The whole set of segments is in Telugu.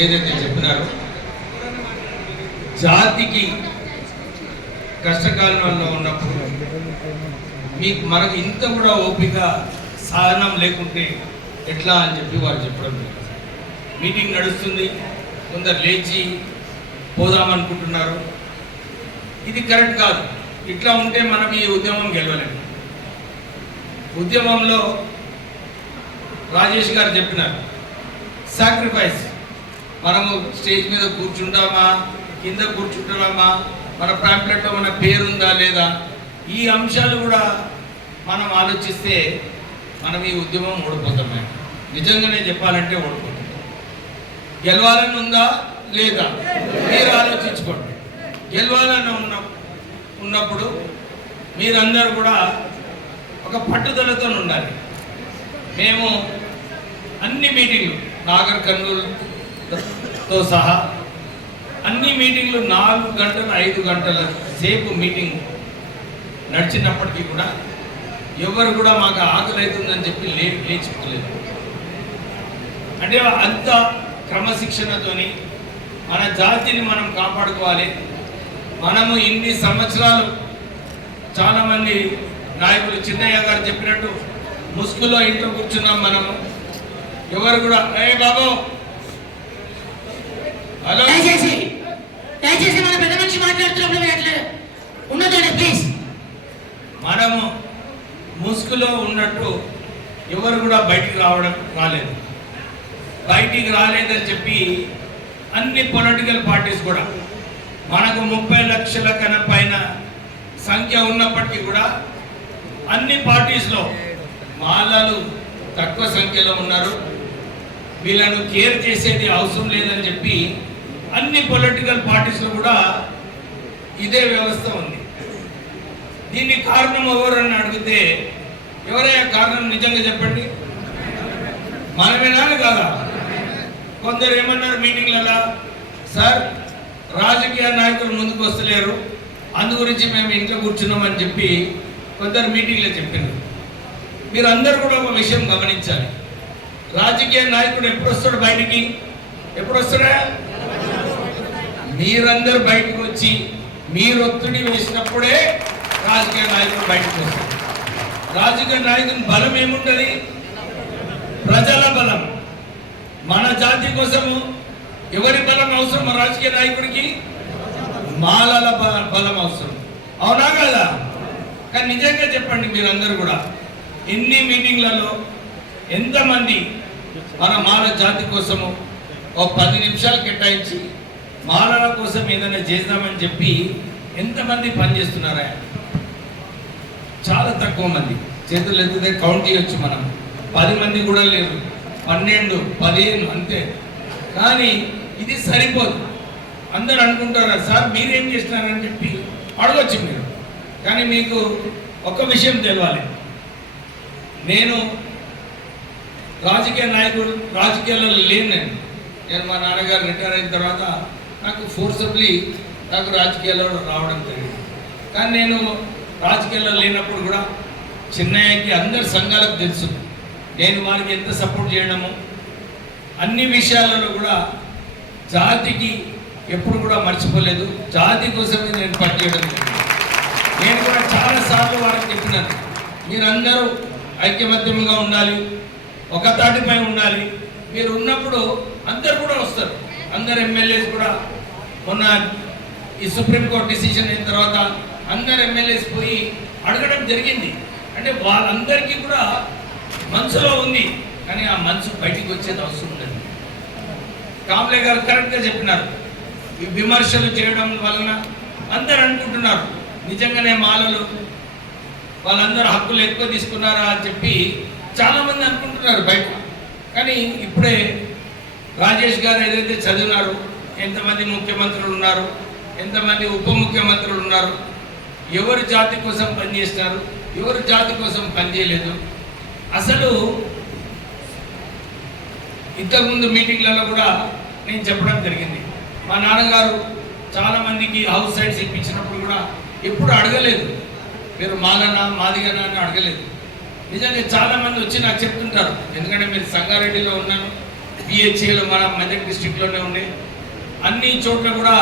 ఏదైతే చెప్పినారో జాతికి కష్టకాలంలో ఉన్నప్పుడు మీకు మనకు ఇంత కూడా ఓపిక సహనం లేకుంటే ఎట్లా అని చెప్పి వారు చెప్పడం మీటింగ్ నడుస్తుంది కొందరు లేచి పోదామనుకుంటున్నారు. ఇది కరెక్ట్ కాదు. ఇట్లా ఉంటే మనం ఈ ఉద్యమం గెలవలేము. ఉద్యమంలో రాజేష్ గారు చెప్పినారు సాక్రిఫైస్ మనము స్టేజ్ మీద కూర్చుంటామా? కింద కూర్చుంటామా? మన ప్రాంప్లెట్లో మన పేరుందా లేదా? ఈ అంశాలు కూడా మనం ఆలోచిస్తే మనం ఈ ఉద్యమం ఓడిపోతామే. నిజంగానే చెప్పాలంటే ఓడిపోతాం. గెలవాలని ఉందా లేదా? మీరు ఆలోచించుకోండి. గెలవాలని ఉన్న ఉన్నప్పుడు మీరందరూ కూడా ఒక పట్టుదలతో ఉండాలి. మేము అన్ని మీటింగ్లు నాగర్ తో సహా అన్ని మీటింగ్లు నాలుగు గంటలు ఐదు గంటల సేపు మీటింగ్ నడిచినప్పటికీ కూడా ఎవరు కూడా మాకు ఆకలి అవుతుందని చెప్పి లే లేచిపోలేదు. అంటే అంత క్రమశిక్షణతోని మన జాతిని మనం కాపాడుకోవాలి. మనము ఇన్ని సంవత్సరాలు చాలామంది నాయకులు చిన్నయ్య గారు చెప్పినట్టు ముసుగులో ఇంట్లో కూర్చున్నాం మనము. ఎవరు కూడా ఏ బాబు దయచేసి దయచేసి మన పెద్ద మనిషి మాట్లాడుతున్నప్పుడు మీరు అట్లా ఉన్నదండి ప్లీజ్ మనము ముసుగులో ఉన్నట్టు ఎవరు కూడా బయటికి రావడం రాలేదు. బయటికి రాలేదని చెప్పి అన్ని పొలిటికల్ పార్టీస్ కూడా మనకు ముప్పై లక్షల కన్నా పైన సంఖ్య ఉన్నప్పటికీ కూడా అన్ని పార్టీస్లో మాలలు తక్కువ సంఖ్యలో ఉన్నారు. వీళ్ళను కేర్ చేసేది అవసరం లేదని చెప్పి అన్ని పొలిటికల్ పార్టీస్లో కూడా ఇదే వ్యవస్థ ఉంది. దీనికి కారణం ఎవరని అడిగితే ఎవరయ్యా కారణం నిజంగా చెప్పండి? మనమేనా కాదా? కొందరు ఏమన్నారు మీటింగ్లలో? సార్ రాజకీయ నాయకులు ముందుకు వస్తలేరు. అందు గురించి మేము ఇంట్లో కూర్చున్నామని చెప్పి కొందరు మీటింగ్లో చెప్పారు మీరు అందరు కూడా ఒక విషయం గమనించాలి. రాజకీయ నాయకుడు ఎప్పుడు వస్తాడు బయటికి? ఎప్పుడు వస్తాడా మీరందరూ బయటకు వచ్చి మీరు ఒత్తిడి వేసినప్పుడే రాజకీయ నాయకుడు బయటకు వస్తారు. రాజకీయ నాయకుని బలం ఏముంటుంది? ప్రజల బలం. మన జాతి కోసము ఎవరి బలం అవసరం? రాజకీయ నాయకుడికి మాలల బలం అవసరం. అవునా కదా? కానీ నిజంగా చెప్పండి మీరందరూ కూడా. ఎన్ని మీటింగ్లలో ఎంతమంది మన మాల జాతి కోసము ఒక పది నిమిషాలు కేటాయించి మాలల కోసం ఏదైనా చేద్దామని చెప్పి ఎంతమంది పనిచేస్తున్నారా? చాలా తక్కువ మంది. చేతులు ఎత్తితే కౌంట్ చేయొచ్చు మనం. పది మంది కూడా లేరు. పన్నెండు పదిహేను అంతే. కానీ ఇది సరిపోదు. అందరు అనుకుంటారా సార్ మీరేం చేస్తున్నారని చెప్పి? అడగచ్చు మీరు. కానీ మీకు ఒక విషయం తెలవాలి. నేను రాజకీయ నాయకుడు రాజకీయాలలో లేను నేను. నేను మా నాన్నగారు రిటైర్ అయిన తర్వాత నాకు ఫోర్సబ్లీ నాకు రాజకీయాల్లో రావడం జరిగింది కానీ నేను రాజకీయాల్లో లేనప్పుడు కూడా చిన్నయ్యకి అందరి సంఘాలకు తెలుసు. నేను వారికి ఎంత సపోర్ట్ చేయడము. అన్ని విషయాలలో కూడా జాతికి ఎప్పుడు కూడా మర్చిపోలేదు. జాతి కోసమే నేను పనిచేయడం నేను కూడా చాలా సార్లు వారికి చెప్పినాను. మీరందరూ ఐక్యమత్యంగా ఉండాలి ఒక తాటిపై ఉండాలి. మీరు ఉన్నప్పుడు అందరు కూడా వస్తారు. అందరు ఎమ్మెల్యేస్ కూడా మొన్న ఈ సుప్రీంకోర్టు డిసిషన్ అయిన తర్వాత అందరు ఎమ్మెల్యేస్ పోయి అడగడం జరిగింది. అంటే వాళ్ళందరికీ కూడా మనసులో ఉంది కానీ ఆ మనసు బయటికి వచ్చేది అవసరం ఉండదు కాంబ్లే గారు కరెక్ట్గా చెప్పినారు. ఈ విమర్శలు చేయడం వలన అందరు అనుకుంటున్నారు నిజంగానే మాలలు వాళ్ళందరూ హక్కులు ఎక్కువ తీసుకున్నారా అని చెప్పి చాలామంది అనుకుంటున్నారు బయట. కానీ ఇప్పుడే రాజేష్ గారు ఏదైతే చదివినారు ఎంతమంది ముఖ్యమంత్రులు ఉన్నారు ఎంతమంది ఉప ముఖ్యమంత్రులు ఉన్నారు ఎవరు జాతి కోసం పనిచేస్తున్నారు ఎవరు జాతి కోసం పనిచేయలేదు. అసలు ఇంతకుముందు మీటింగ్లలో కూడా నేను చెప్పడం జరిగింది. మా నాన్నగారు చాలా మందికి హౌస్ సైడ్స్ ఇప్పించినప్పుడు కూడా ఎప్పుడు అడగలేదు. మీరు మాగన్నా మాదిగనా అని అడగలేదు. నిజంగా చాలామంది వచ్చి నాకు చెప్తుంటారు ఎందుకంటే మీరు సంగారెడ్డిలో ఉన్నాను బిహెచ్ఏలో మన మెదక్ డిస్టిక్లోనే ఉన్నాయి అన్ని చోట్ల కూడా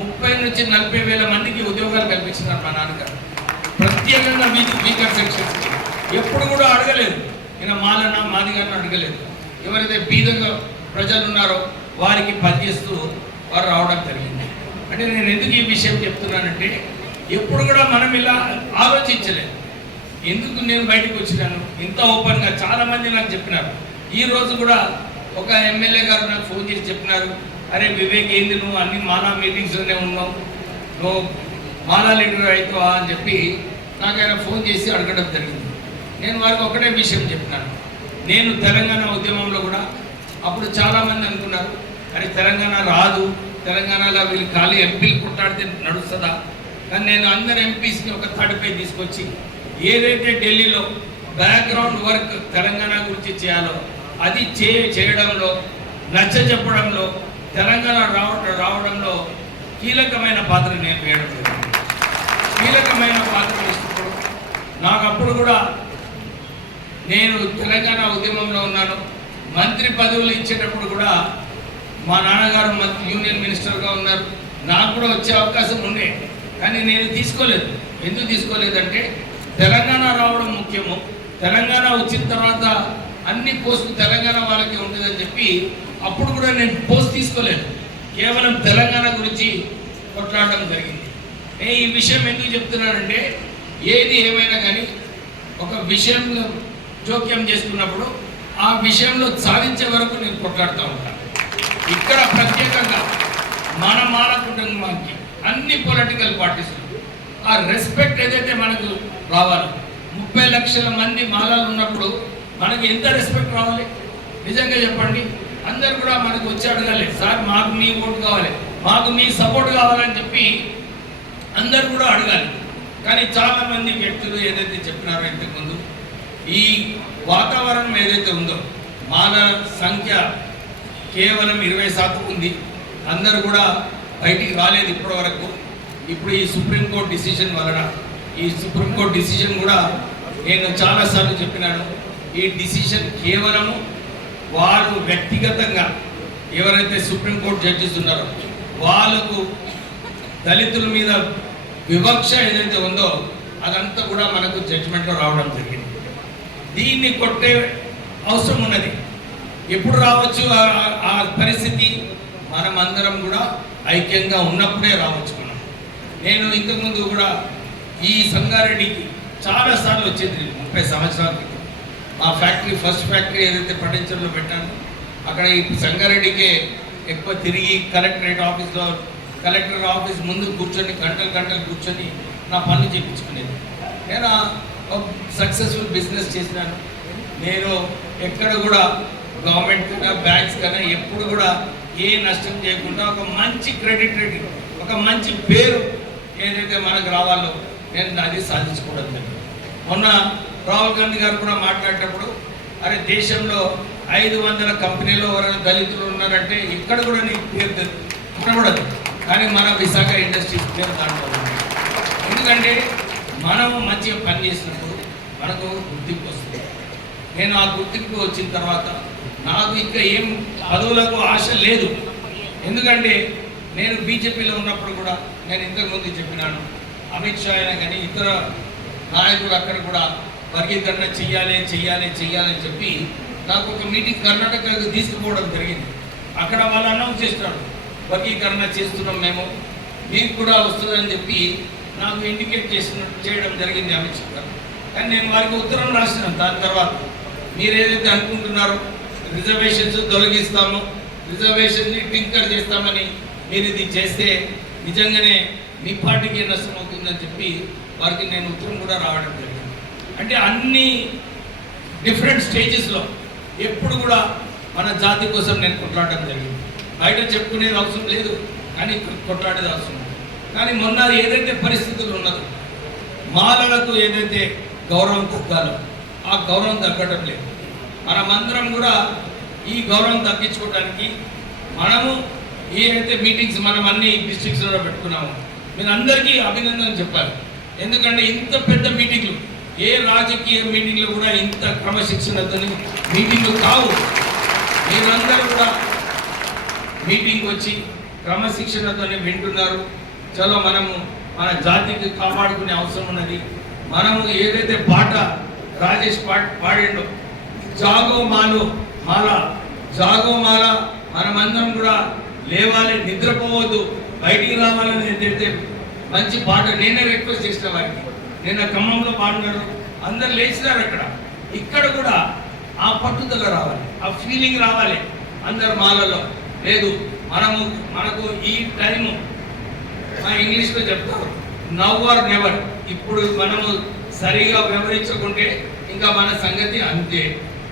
ముప్పై నుంచి నలభై వేల మందికి ఉద్యోగాలు కల్పించినారు మా నాన్నగారు. ప్రత్యేకంగా మీకు వీకర్ సెక్షన్స్ ఎప్పుడు కూడా అడగలేదు. ఈయన మాలన్న మాదిగారిని అడగలేదు. ఎవరైతే బీదగా ప్రజలు ఉన్నారో వారికి పనిచేస్తూ వారు రావడం జరిగింది. అంటే నేను ఎందుకు ఈ విషయం చెప్తున్నానంటే ఎప్పుడు కూడా మనం ఇలా ఆలోచించలేదు. ఎందుకు నేను బయటకు వచ్చినాను? ఇంత ఓపెన్గా చాలామంది నాకు చెప్పినారు. ఈ రోజు కూడా ఒక ఎమ్మెల్యే గారు నాకు ఫోన్ చేసి చెప్పినారు అరే వివేక్ ఏంది నువ్వు? అన్ని మానా మీటింగ్స్లోనే ఉన్నావు. నువ్వు మానా లీడర్ అవుతావా అని చెప్పి నాకు ఆయన ఫోన్ చేసి అడగడం జరిగింది. నేను వారికి ఒకటే విషయం చెప్పినాను. నేను తెలంగాణ ఉద్యమంలో కూడా అప్పుడు చాలామంది అనుకున్నారు అరే తెలంగాణ రాదు. తెలంగాణలో వీళ్ళు ఖాళీ ఎంపీలు కొట్టాడితే నడుస్తుందా? కానీ నేను అందరు ఎంపీస్ని ఒక తాటిపై తీసుకొచ్చి ఏదైతే ఢిల్లీలో బ్యాక్గ్రౌండ్ వర్క్ తెలంగాణ గురించి చేయాలో అది చే చేయడంలో నచ్చ చెప్పడంలో తెలంగాణ రావడం రావడంలో కీలకమైన పాత్ర నేను వేయడం కీలకమైన పాత్ర వేసినప్పుడు నాకు అప్పుడు కూడా నేను తెలంగాణ ఉద్యమంలో ఉన్నాను. మంత్రి పదవులు ఇచ్చేటప్పుడు కూడా మా నాన్నగారు యూనియన్ మినిస్టర్గా ఉన్నారు. నాకు కూడా వచ్చే అవకాశం ఉండే. కానీ నేను తీసుకోలేదు. ఎందుకు తీసుకోలేదంటే తెలంగాణ రావడం ముఖ్యము. తెలంగాణ వచ్చిన తర్వాత అన్ని పోస్టులు తెలంగాణ వాళ్ళకి ఉంటుందని చెప్పి అప్పుడు కూడా నేను పోస్ట్ తీసుకోలేదు. కేవలం తెలంగాణ గురించి కొట్లాడడం జరిగింది. నేను ఈ విషయం ఎందుకు చెప్తున్నానంటే ఏది ఏమైనా కానీ ఒక విషయంలో జోక్యం చేసుకున్నప్పుడు ఆ విషయంలో సాధించే వరకు నేను కొట్లాడుతూ ఉంటాను ఇక్కడ ప్రత్యేకంగా మన మాన కుటుంబానికి అన్ని పొలిటికల్ పార్టీస్ ఆ రెస్పెక్ట్ ఏదైతే మనకు రావాలి ముప్పై లక్షల మంది మాలలు ఉన్నప్పుడు మనకి ఎంత రెస్పెక్ట్ రావాలి? నిజంగా చెప్పండి. అందరు కూడా మనకు వచ్చి అడగాలి. సార్ మాకు మీ ఓటు కావాలి. మాకు మీ సపోర్ట్ కావాలని చెప్పి అందరు కూడా అడగాలి. కానీ చాలామంది వ్యక్తులు ఏదైతే చెప్పినారో ఇంతకుముందు ఈ వాతావరణం ఏదైతే ఉందో మాల సంఖ్య కేవలం ఇరవై శాతం ఉంది. అందరు కూడా బయటికి రాలేదు ఇప్పటి వరకు. ఇప్పుడు ఈ సుప్రీంకోర్టు డిసిషన్ వలన ఈ సుప్రీంకోర్టు డిసిషన్ కూడా నేను చాలాసార్లు చెప్పినాను. ఈ డిసిషన్ కేవలము వారు వ్యక్తిగతంగా ఎవరైతే సుప్రీంకోర్టు జడ్జిస్ ఉన్నారో వాళ్ళకు దళితుల మీద వివక్ష ఏదైతే ఉందో అదంతా కూడా మనకు జడ్జిమెంట్లో రావడం జరిగింది. దీన్ని కొట్టే అవసరం ఉన్నది. ఎప్పుడు రావచ్చు ఆ- ఆ- పరిస్థితి? మనం అందరం కూడా ఐక్యంగా ఉన్నప్పుడే రావచ్చు మనం. నేను ఇంతకుముందు కూడా ఈ సంగారెడ్డికి చాలాసార్లు వచ్చింది ముప్పై సంవత్సరాలకి. ఆ ఫ్యాక్టరీ ఫస్ట్ ఫ్యాక్టరీ ఏదైతే పటించడంలో పెట్టాను అక్కడ ఈ సంగారెడ్డికే ఎక్కువ తిరిగి కలెక్టరేట్ ఆఫీస్లో కలెక్టర్ ఆఫీస్ ముందు కూర్చొని గంటలు గంటలు కూర్చొని నా పనులు చేయించుకునేది నేను సక్సెస్ఫుల్ బిజినెస్ చేసినాను. నేను ఎక్కడ కూడా గవర్నమెంట్ కన్నా బ్యాంక్స్ కన్నా ఎప్పుడు కూడా ఏ నష్టం చేయకుండా ఒక మంచి క్రెడిట్ రేటింగ్ ఒక మంచి పేరు ఏదైతే మనకు రావాలో నేను అది సాధించుకోవడం జరిగింది. మొన్న రాహుల్ గాంధీ గారు కూడా మాట్లాడేటప్పుడు అరే దేశంలో ఐదు వందల కంపెనీలో ఎవరైనా దళితులు ఉన్నారంటే ఇక్కడ కూడా నీకు పేరు కనబడదు కానీ మన విశాఖ ఇండస్ట్రీస్ పేరు దాంట్లో ఎందుకంటే మనము మంచిగా పని చేసినప్పుడు మనకు గుర్తింపు వస్తుంది. నేను ఆ గుర్తింపు వచ్చిన తర్వాత నాకు ఇంకా ఏం పదవులకు ఆశ లేదు. ఎందుకంటే నేను బీజేపీలో ఉన్నప్పుడు కూడా నేను ఇంతకుముందు చెప్పినాను అమిత్ షా అయినా కానీ ఇతర నాయకులు అక్కడ కూడా వర్గీకరణ చెయ్యాలి చెయ్యాలి చెయ్యాలి అని చెప్పి నాకు ఒక మీటింగ్ కర్ణాటకకు తీసుకుపోవడం జరిగింది. అక్కడ వాళ్ళు అనౌన్స్ చేస్తున్నారు వర్గీకరణ చేస్తున్నాం మేము మీకు కూడా వస్తుందని చెప్పి నాకు ఇండికేట్ చేసిన చేయడం జరిగింది అమిత్ షా గారు. కానీ నేను వారికి ఉత్తరం రాసినాను దాని తర్వాత మీరు ఏదైతే అనుకుంటున్నారో రిజర్వేషన్స్ తొలగిస్తాము రిజర్వేషన్ని టింకర్ చేస్తామని మీరు ఇది చేస్తే నిజంగానే మీ పార్టీకి నష్టం అవుతుందని చెప్పి వారికి నేను ఉత్తరం కూడా రావడం జరిగింది. అంటే అన్ని డిఫరెంట్ స్టేజెస్లో ఎప్పుడు కూడా మన జాతి కోసం నేను కొట్లాడడం జరిగింది. బయట చెప్పుకునేది అవసరం లేదు కానీ కొట్లాడేది అవసరం కానీ మొన్న ఏదైతే పరిస్థితులు ఉన్నదో మాలలకు ఏదైతే గౌరవం తగ్గాలో ఆ గౌరవం తగ్గడం లేదు. మనమందరం కూడా ఈ గౌరవం తగ్గించుకోవడానికి మనము ఏదైతే మీటింగ్స్ మనం అన్ని డిస్ట్రిక్ట్స్లో పెట్టుకున్నామో మీరు అందరికీ అభినందన చెప్పాలి. ఎందుకంటే ఇంత పెద్ద మీటింగ్లు ఏ రాజకీయ మీటింగ్లు కూడా ఇంత క్రమశిక్షణతో మీటింగ్లు కావు. మీరందరూ కూడా మీటింగ్ వచ్చి క్రమశిక్షణతోనే వింటున్నారు. చలో మనము మన జాతికి కాపాడుకునే అవసరం ఉన్నది. మనము ఏదైతే పాట రాజేష్ పాట పాడిండో జాగో మాలో మాల జాగో మాల మనమందరం కూడా లేవాలి నిద్రపోవద్దు బయటికి రావాలని ఏదైతే మంచి పాట నేనే రిక్వెస్ట్ చేసిన వారికి నిన్న ఖమ్మంలో పాడినారు అందరు లేచినారు అక్కడ. ఇక్కడ కూడా ఆ పట్టుదల రావాలి ఆ ఫీలింగ్ రావాలి అందరు మాలలో. లేదు మనము మనకు ఈ టైము మా ఇంగ్లీష్లో చెప్తారు నవ్ ఆర్ నెవర్ ఇప్పుడు మనము సరిగా వివరించకుంటే ఇంకా మన సంగతి అంతే.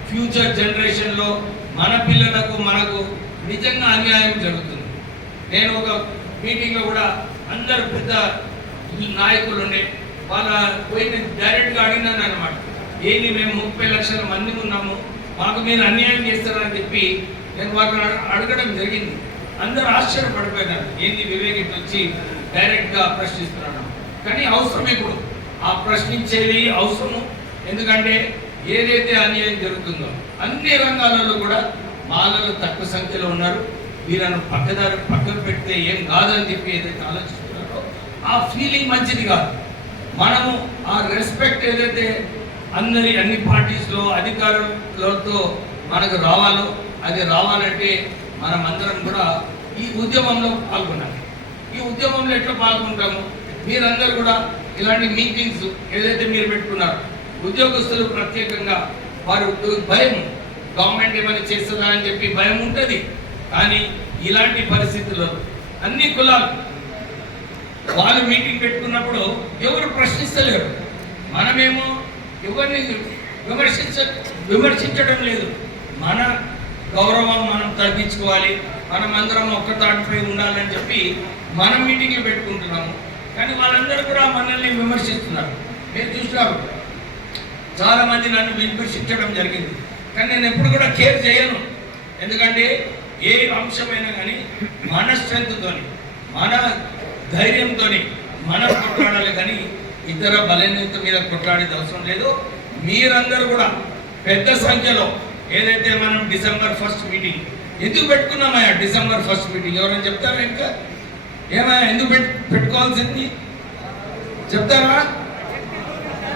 ఫ్యూచర్ జనరేషన్లో మన పిల్లలకు మనకు నిజంగా అన్యాయం జరుగుతుంది. నేను ఒక మీటింగ్లో కూడా అందరు పెద్ద నాయకులు ఉండే వాళ్ళ పోయి నేను డైరెక్ట్గా అడిగినాను అనమాట ఏంది మేము ముప్పై లక్షల మంది ఉన్నాము మాకు మీరు అన్యాయం చేస్తారని చెప్పి నేను వాళ్ళని అడగడం జరిగింది. అందరూ ఆశ్చర్యపడిపోయినారు. ఏంది వివేక్ ఇట్లా వచ్చి డైరెక్ట్గా ప్రశ్నిస్తున్నాను కానీ అవసరం ఇప్పుడు ఆ ప్రశ్నించేది అవసరము. ఎందుకంటే ఏదైతే అన్యాయం జరుగుతుందో అన్ని రంగాలలో కూడా మాలలు తక్కువ సంఖ్యలో ఉన్నారు. వీళ్ళను పక్కదారి పక్కన పెడితే ఏం కాదని చెప్పి ఏదైతే ఆలోచిస్తున్నారో ఆ ఫీలింగ్ మంచిది కాదు. మనము ఆ రెస్పెక్ట్ ఏదైతే అందరి అన్ని పార్టీస్లో అధికారులతో మనకు రావాలో అది రావాలంటే మనం అందరం కూడా ఈ ఉద్యమంలో పాల్గొనాలి. ఈ ఉద్యమంలో ఎట్లా పాల్గొంటాము? మీరందరూ కూడా ఇలాంటి మీటింగ్స్ ఏదైతే మీరు పెట్టుకున్నారు ఉద్యోగస్తులు ప్రత్యేకంగా వారు భయం గవర్నమెంట్ ఏమైనా చేస్తుందా అని చెప్పి భయం ఉంటుంది. కానీ ఇలాంటి పరిస్థితుల్లో అన్ని కులాలు వాళ్ళు మీటింగ్ పెట్టుకున్నప్పుడు ఎవరు ప్రశ్నిస్తలేరు. మనమేమో ఎవరిని విమర్శించ విమర్శించడం లేదు. మన గౌరవం మనం తగ్గించుకోవాలి. మనం అందరం ఒక్క తాటిపై ఉండాలని చెప్పి మనం మీటింగ్లు పెట్టుకుంటున్నాము. కానీ వాళ్ళందరూ కూడా మనల్ని విమర్శిస్తున్నారు. మీరు చూసినారు. చాలామంది నన్ను విమర్శించడం జరిగింది. కానీ నేను ఎప్పుడు కూడా కేర్ చేయను. ఎందుకంటే ఏ అంశమైనా కానీ మన స్ట్రెంగ్తో మన ధైర్యంతోని మనం కొట్లాడాలి కానీ ఇతర బలహీనత మీద కొట్లాడేది అవసరం లేదు. మీరందరూ కూడా పెద్ద సంఖ్యలో ఏదైతే మనం డిసెంబర్ ఫస్ట్ మీటింగ్ ఎందుకు పెట్టుకున్నామయ్యా డిసెంబర్ ఫస్ట్ మీటింగ్? ఎవరైనా చెప్తారా ఇంకా? ఏమయ్యా ఎందుకు పెట్టు పెట్టుకోవాల్సింది? చెప్తారా?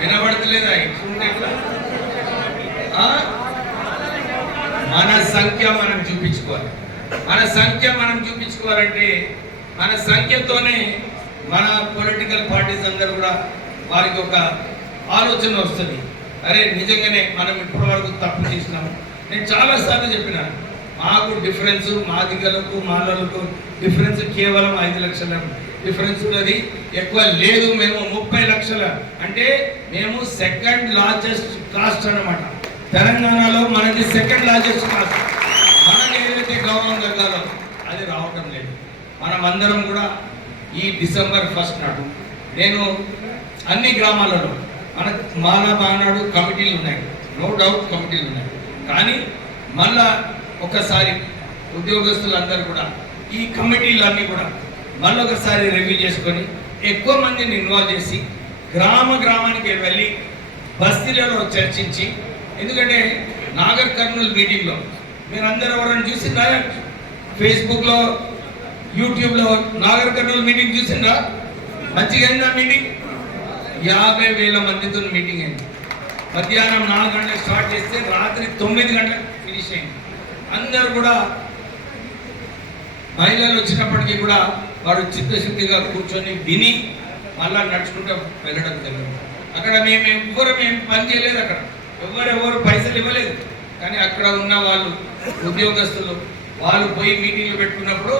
వినబడతలేదా? ఎట్లుంటే ఆ? మన సంఖ్య మనం చూపించుకోవాలి. మన సంఖ్య మనం చూపించుకోవాలంటే మన సంఖ్యతోనే మన పొలిటికల్ పార్టీస్ అందరూ కూడా వారికి ఒక ఆలోచన వస్తుంది. అరే నిజంగానే మనం ఇప్పటి వరకు తప్పు చేసినాము. నేను చాలాసార్లు చెప్పినాను మాకు డిఫరెన్స్ మాదిగలకు మాలలకు డిఫరెన్స్ కేవలం ఐదు లక్షల డిఫరెన్స్ ఉన్నది. ఎక్కువ లేదు మేము ముప్పై లక్షల. అంటే మేము సెకండ్ లార్జెస్ట్ కాస్ట్ అనమాట తెలంగాణలో మనది సెకండ్ లార్జెస్ట్ కాస్ట్ మనకి ఏదైతే గౌరవం దక్కాలో అది రావటం లేదు. మనమందరం కూడా ఈ డిసెంబర్ ఫస్ట్ నాడు నేను అన్ని గ్రామాలలో మన మాల బానాడు కమిటీలు ఉన్నాయి. నో డౌట్ కమిటీలు ఉన్నాయి. కానీ మళ్ళా ఒకసారి ఉద్యోగస్తులందరూ కూడా ఈ కమిటీలన్నీ కూడా మళ్ళీ ఒకసారి రివ్యూ చేసుకొని ఎక్కువ మందిని ఇన్వాల్వ్ చేసి గ్రామ గ్రామానికి వెళ్ళి బస్తీలలో చర్చించి ఎందుకంటే నాగర్ కర్నూలు మీటింగ్లో మీరు అందరూ ఎవరైనా చూసిందా ఫేస్బుక్లో యూట్యూబ్లో నాగర్ కర్నూలు మీటింగ్ చూసిందా? మంచిగా అయిందా మీటింగ్? యాభై వేల మందితో మీటింగ్ అయింది. మధ్యాహ్నం నాలుగు గంటలకు స్టార్ట్ చేస్తే రాత్రి తొమ్మిది గంటలకు ఫినిష్ అయింది. అందరూ కూడా మహిళలు వచ్చినప్పటికీ కూడా వారు చిత్తశుద్ధిగా కూర్చొని విని మళ్ళా నడుచుకుంటూ వెళ్ళడం జరిగింది. అక్కడ మేము ఎవ్వరు మేము పని చేయలేదు అక్కడ. ఎవరెవరు పైసలు ఇవ్వలేదు. కానీ అక్కడ ఉన్న వాళ్ళు ఉద్యోగస్తులు వాళ్ళు పోయి మీటింగ్లు పెట్టుకున్నప్పుడు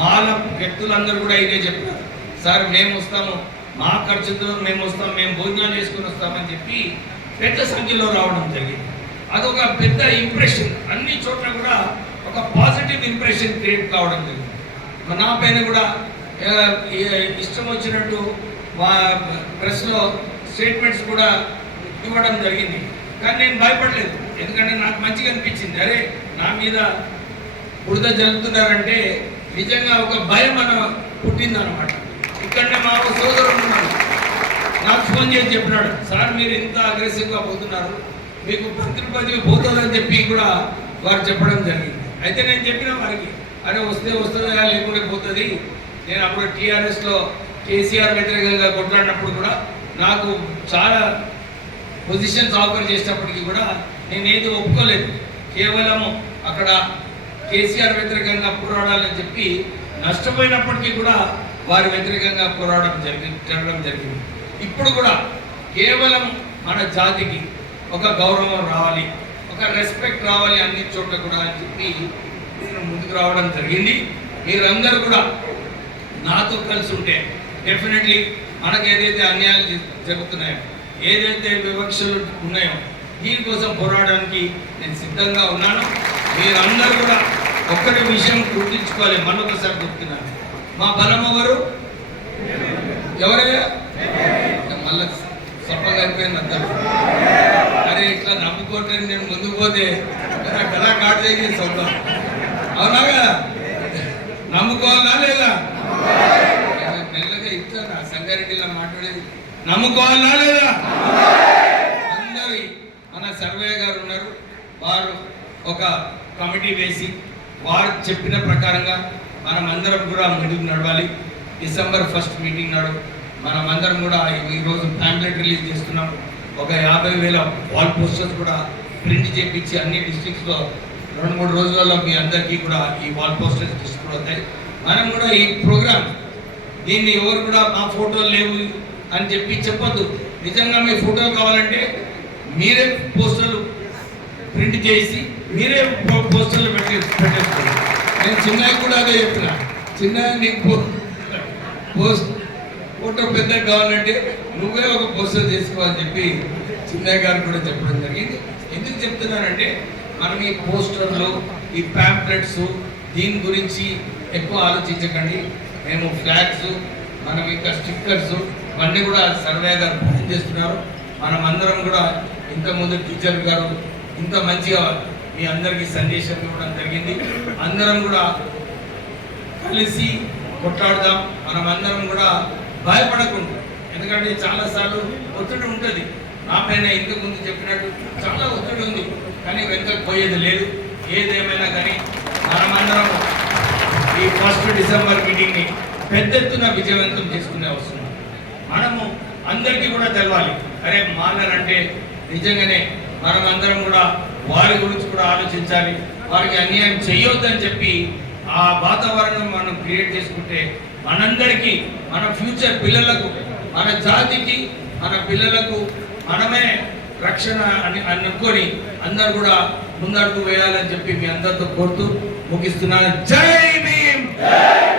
వాళ్ళ వ్యక్తులందరూ కూడా ఇదే చెప్పారు. సార్ మేము వస్తాము. మా ఖర్చుతో మేము వస్తాం. మేము భోజనాలు చేసుకుని వస్తామని చెప్పి పెద్ద సంఖ్యలో రావడం జరిగింది. అదొక పెద్ద ఇంప్రెషన్ అన్ని చోట్ల కూడా ఒక పాజిటివ్ ఇంప్రెషన్ క్రియేట్ కావడం జరిగింది. నా పైన కూడా ఇష్టం వచ్చినట్టు వా ప్రెస్లో స్టేట్మెంట్స్ కూడా ఇవ్వడం జరిగింది. కానీ నేను భయపడలేదు. ఎందుకంటే నాకు మంచిగా అనిపించింది. అరే నా మీద బురద జరుగుతున్నారంటే నిజంగా ఒక భయం మన పుట్టిందనమాట ఇక్కడనే మా ఒక సోదరుడు ఉన్నాడు. నాకు ఫోన్ చేసి చెప్పినాడు సార్ మీరు ఇంత అగ్రెసివ్గా పోతున్నారు. మీకు మంత్రి పదవి పోతుందని చెప్పి కూడా వారు చెప్పడం జరిగింది. అయితే నేను చెప్పిన వారికి అరే వస్తే వస్తుందా? లేకుంటే పోతుంది. నేను అప్పుడు టీఆర్ఎస్లో కేసీఆర్ వ్యతిరేకంగా కొట్లాడినప్పుడు కూడా నాకు చాలా పొజిషన్స్ ఆఫర్ చేసినప్పటికీ కూడా నేను ఒప్పుకోలేదు. కేవలం అక్కడ కేసీఆర్ వ్యతిరేకంగా పోరాడాలని చెప్పి నష్టపోయినప్పటికీ కూడా వారి వ్యతిరేకంగా పోరాడడం జరిగి జరగడం జరిగింది. ఇప్పుడు కూడా కేవలం మన జాతికి ఒక గౌరవం రావాలి ఒక రెస్పెక్ట్ రావాలి అన్ని చోట్ల కూడా అని చెప్పి నేను ముందుకు రావడం జరిగింది. మీరందరూ కూడా నాతో కలిసి ఉంటే డెఫినెట్లీ మనకు ఏదైతే అన్యాయాలు జరుగుతున్నాయో ఏదైతే వివక్షలు ఉన్నాయో దీనికోసం పోరాడడానికి నేను సిద్ధంగా ఉన్నాను. మీరందరూ కూడా ఒక్కటి విషయం గుర్తించుకోవాలి మరొకసారి గుర్తున్నాను మా బలం ఎవరు? ఎవరయ్యా? మళ్ళా సప్పగా అయిపోయింది అందరూ. అరే ఇట్లా నమ్ముకోవట్లేదు నేను ముందుకు పోతే కళా కాటు చేసి సొంతం. అవునా కదా? నమ్ముకోవాలా లేదా? మెల్లగా ఇస్తాను ఆ సంగారెడ్డిలో మాట్లాడేది. నమ్ముకోవాలా లేదా? అందరి మన సర్వే గారు ఉన్నారు. వారు ఒక కమిటీ వేసి వారు చెప్పిన ప్రకారంగా మనం అందరం కూడా ముందుకు నడవాలి. డిసెంబర్ ఫస్ట్ మీటింగ్ నాడు మనం అందరం కూడా ఈ- ఈరోజు ప్యాంప్లెట్ రిలీజ్ చేస్తున్నాం. ఒక యాభై వేల వాల్ పోస్టర్స్ కూడా ప్రింట్ చేపించి అన్ని డిస్ట్రిక్ట్స్లో రెండు మూడు రోజులలో మీ అందరికీ కూడా ఈ వాల్ పోస్టర్స్ డిస్ట్రిబ్యూట్ అవుతాయి మనం కూడా ఈ ప్రోగ్రామ్ దీన్ని ఎవరు కూడా మా ఫోటోలు లేవు అని చెప్పి చెప్పొద్దు. నిజంగా మీ ఫోటోలు కావాలంటే మీరే పోస్టర్లు ప్రింట్ చేసి మీరే పోస్టర్లు పెట్టి పెట్టేస్తారు నేను చిన్నయ్య కూడా అదే చెప్పిన. చిన్నయ్య నీకు పో- పోస్ట్ ఫోటో పెద్ద కావాలంటే నువ్వే ఒక పోస్టర్ చేసుకోవాలని చెప్పి చిన్నయ్య గారు కూడా చెప్పడం జరిగింది. ఎందుకు చెప్తున్నానంటే మనం ఈ పోస్టర్లు ఈ ప్యాంప్లెట్స్ దీని గురించి ఎక్కువ ఆలోచించకండి. మేము ఫ్లాగ్స్ మనం ఇంకా స్టిక్కర్స్ ఇవన్నీ కూడా సర్వే గారు పూర్తి చేస్తున్నారు. మనం అందరం కూడా ఇంతకుముందు టీచర్ గారు ఇంత మంచిగా మీ అందరికీ సందేశం ఇవ్వడం జరిగింది. అందరం కూడా కలిసి కొట్లాడదాం. మనం అందరం కూడా భయపడకుండా. ఎందుకంటే చాలాసార్లు ఒత్తిడి ఉంటుంది. నా పైన ఇంతకు ముందు చెప్పినట్టు చాలా ఒత్తిడి ఉంది. కానీ వెనుకకు పోయేది లేదు. ఏదేమైనా కానీ మనమందరం ఈ ఫస్ట్ డిసెంబర్ మీటింగ్ని పెద్ద ఎత్తున విజయవంతం చేసుకునే అవసరం మనము అందరికీ కూడా తెలవాలి. అరే మాలర్ అంటే నిజంగానే మనమందరం కూడా వారి గురించి కూడా ఆలోచించాలి. వారికి అన్యాయం చేయొద్దని చెప్పి ఆ వాతావరణం మనం క్రియేట్ చేసుకుంటే మనందరికీ మన ఫ్యూచర్ పిల్లలకు మన జాతికి మన పిల్లలకు మనమే రక్షణ అని అనుకొని అందరు కూడా ముందడుగు వేయాలని చెప్పి మీ అందరితో కోరుతూ ముగిస్తున్నాను. జై